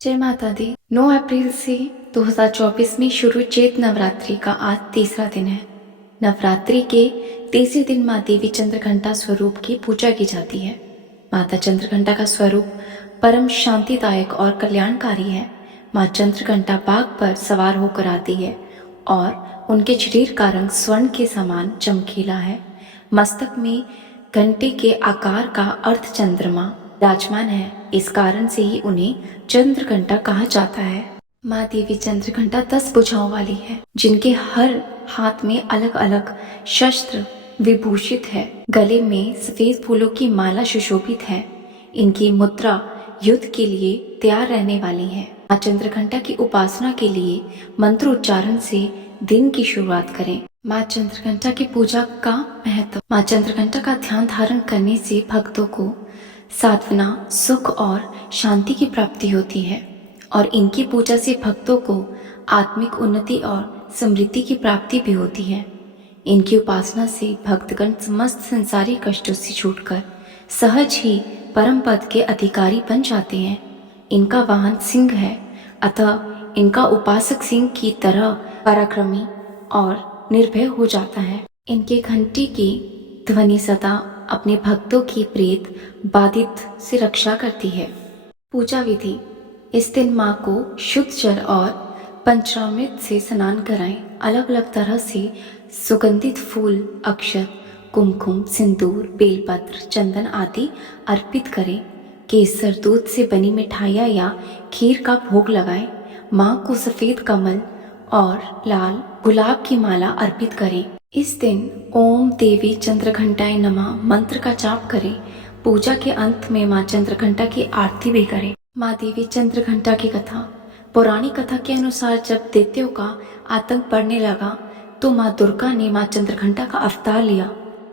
जय माता दी। 9 अप्रैल से 2024 में शुरू चैत नवरात्रि का आज तीसरा दिन है। नवरात्रि के तीसरे दिन माँ देवी चंद्रघंटा स्वरूप की पूजा की जाती है। माता चंद्रघंटा का स्वरूप परम शांतिदायक और कल्याणकारी है। माँ चंद्रघंटा बाघ पर सवार होकर आती है और उनके शरीर का रंग स्वर्ण के समान चमकीला है। मस्तक में घंटे के आकार का अर्ध चंद्रमा विराजमान है। इस कारण से ही उन्हें चंद्रघंटा कहा जाता है। माँ देवी चंद्रघंटा 10 भुजाओं वाली है, जिनके हर हाथ में अलग अलग शस्त्र विभूषित है। गले में सफेद फूलों की माला सुशोभित है। इनकी मुद्रा युद्ध के लिए तैयार रहने वाली है। माँ चंद्रघंटा की उपासना के लिए मंत्र उच्चारण से दिन की शुरुआत करें। माँ चंद्रघंटा की पूजा का महत्व। माँ चंद्रघंटा का ध्यान धारण करने से भक्तों को साधना, सुख और शांति की प्राप्ति होती है और इनकी पूजा से भक्तों को आत्मिक उन्नति और समृद्धि की प्राप्ति भी होती है। इनकी उपासना से भक्तगण समस्त संसारी कष्टों से छूटकर सहज ही परम पद के अधिकारी बन जाते हैं। इनका वाहन सिंह है, अतः इनका उपासक सिंह की तरह पराक्रमी और निर्भय हो जाता है। इनके घंटी की ध्वनि सदा अपने भक्तों की प्रेत बाधित से रक्षा करती है। पूजा विधि। इस दिन माँ को शुद्ध जल और पंचामृत से स्नान कराएं। अलग अलग तरह से सुगंधित फूल, अक्षत, कुमकुम, सिंदूर, बेलपत्र, चंदन आदि अर्पित करें। केसर दूध से बनी मिठाइयाँ या खीर का भोग लगाएं। माँ को सफेद कमल और लाल गुलाब की माला अर्पित करें। इस दिन ओम देवी चंद्रघंटाय नमः मंत्र का जाप करें। पूजा के अंत में माँ चंद्रघंटा की आरती भी करें। माँ देवी चंद्रघंटा की कथा। पौराणिक कथा के अनुसार जब दैत्यों का आतंक बढ़ने लगा तो माँ दुर्गा ने माँ चंद्रघंटा का अवतार लिया।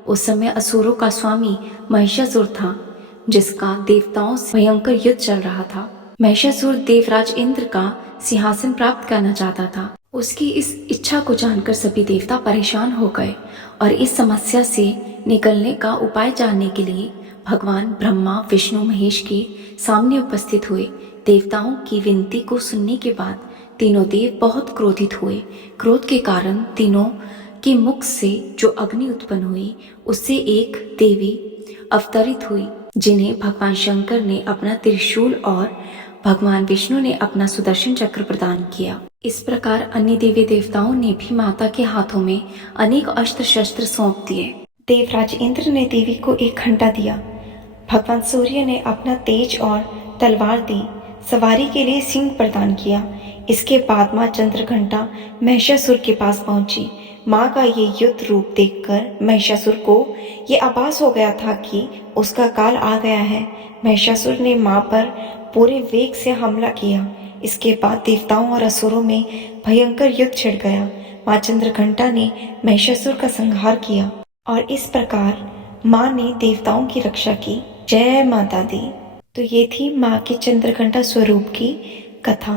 उस समय असुरों का स्वामी महिषासुर था, जिसका देवताओं से भयंकर युद्ध चल रहा था। महिषासुर देवराज इंद्र का सिंहासन प्राप्त करना चाहता था। उसकी इस इच्छा को जानकर सभी देवता परेशान हो गए और इस समस्या से निकलने का उपाय जानने के लिए भगवान ब्रह्मा, विष्णु, महेश के सामने उपस्थित हुए। देवताओं की विनती को सुनने के बाद तीनों देव बहुत क्रोधित हुए। क्रोध के कारण तीनों के मुख से जो अग्नि उत्पन्न हुई, उससे एक देवी अवतरित हुई, जिन्हें भगवान शंकर ने अपना त्रिशूल और भगवान विष्णु ने अपना सुदर्शन चक्र प्रदान किया। इस प्रकार अन्य देवी देवताओं ने भी माता के हाथों में अनेक अस्त्र शस्त्र सौंप दिए। देवराज इंद्र ने देवी को एक घंटा दिया। भगवान सूर्य ने अपना तेज और तलवार दी। सवारी के लिए सिंह प्रदान किया। इसके बाद माँ चंद्रघंटा महिषासुर के पास पहुंची। माँ का ये युद्ध रूप देखकर महिषासुर को ये आभास हो गया था कि उसका काल आ गया है। महिषासुर ने माँ पर पूरे वेग से हमला किया। इसके बाद देवताओं और असुरों में भयंकर युद्ध छिड़ गया। माँ चंद्रघंटा ने महिषासुर का संहार किया और इस प्रकार माँ ने देवताओं की रक्षा की। जय माता दी। तो ये थी माँ के चंद्रघंटा स्वरूप की कथा।